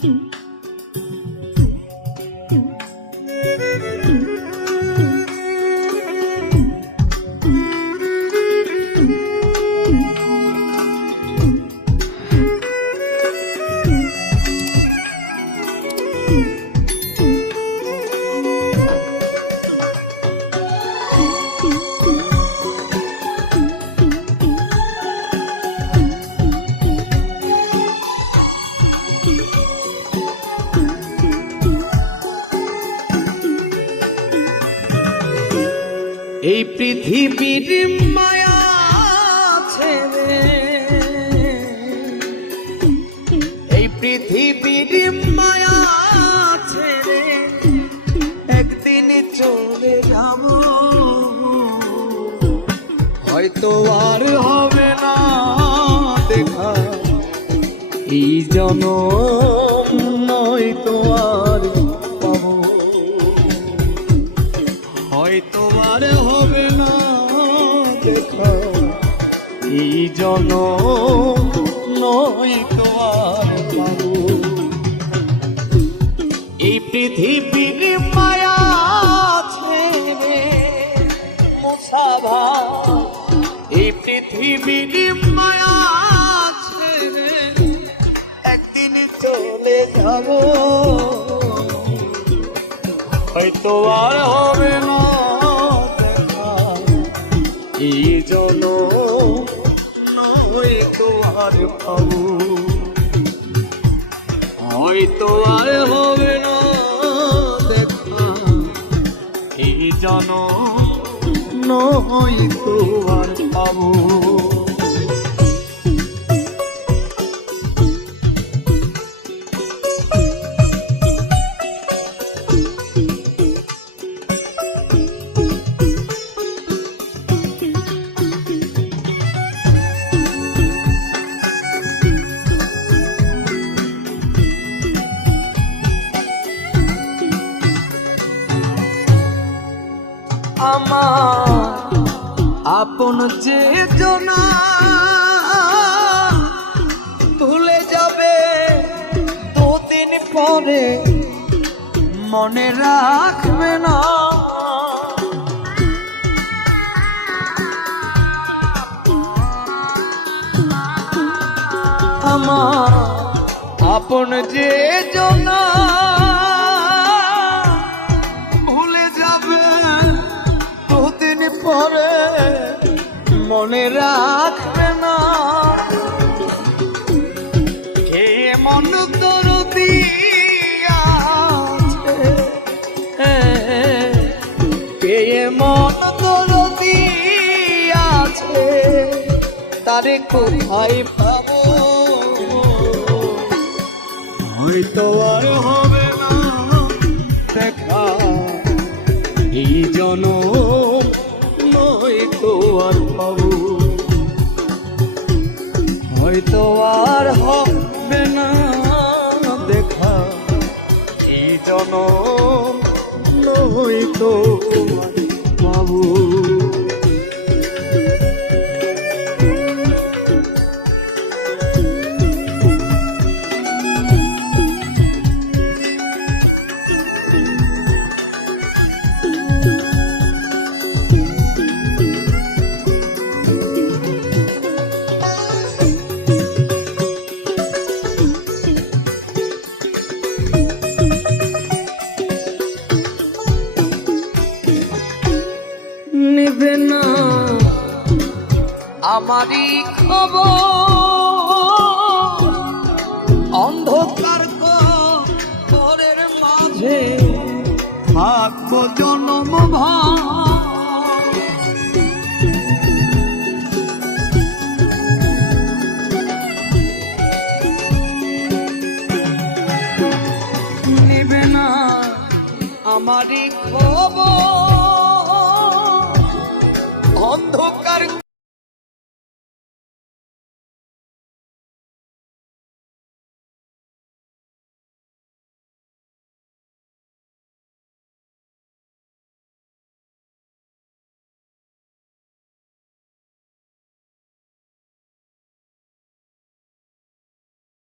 এই পৃথিবীর মায়া ছেড়ে, এই পৃথিবীর মায়া ছেড়ে একদিন চলে যাব, হয়তো আর হবে না দেখা এই জনম, নয়তো আর পাবো, হয়তো আর হবে না দেখা এই জনম, নয়তো আর পাবো। এই পৃথিবীর মায়া ছেড়ে মুসাভা, এই পৃথিবীর মায়া ছেড়ে একদিন চলে যাব, হয়তো আর হবে না দেখা এই জনম, নয়তো আর পাবো, হয়তো আর হবে না দেখা এই জনম, নয়তো আর পাবো। আমার আপন যে জনা ভুলে যাবে দুদিন পরে, মনে রাখবে না আমার আপন যে জনা পরে, মনে রাখবে না কে মন দরদি আছে, কে মন দরদি আছে, তারে কোথায় পাবো, হয়তো আর হবে না দেখা এই জনম, নয়তো আর পাবো, হয়তো আর হবে না দেখা এই জনম, নয়তো আর পাবো। নেবে না আমারই খবর, অন্ধকার ঘরের মাঝে থাকবো জনম ভর, নেবে না আমারই খবর,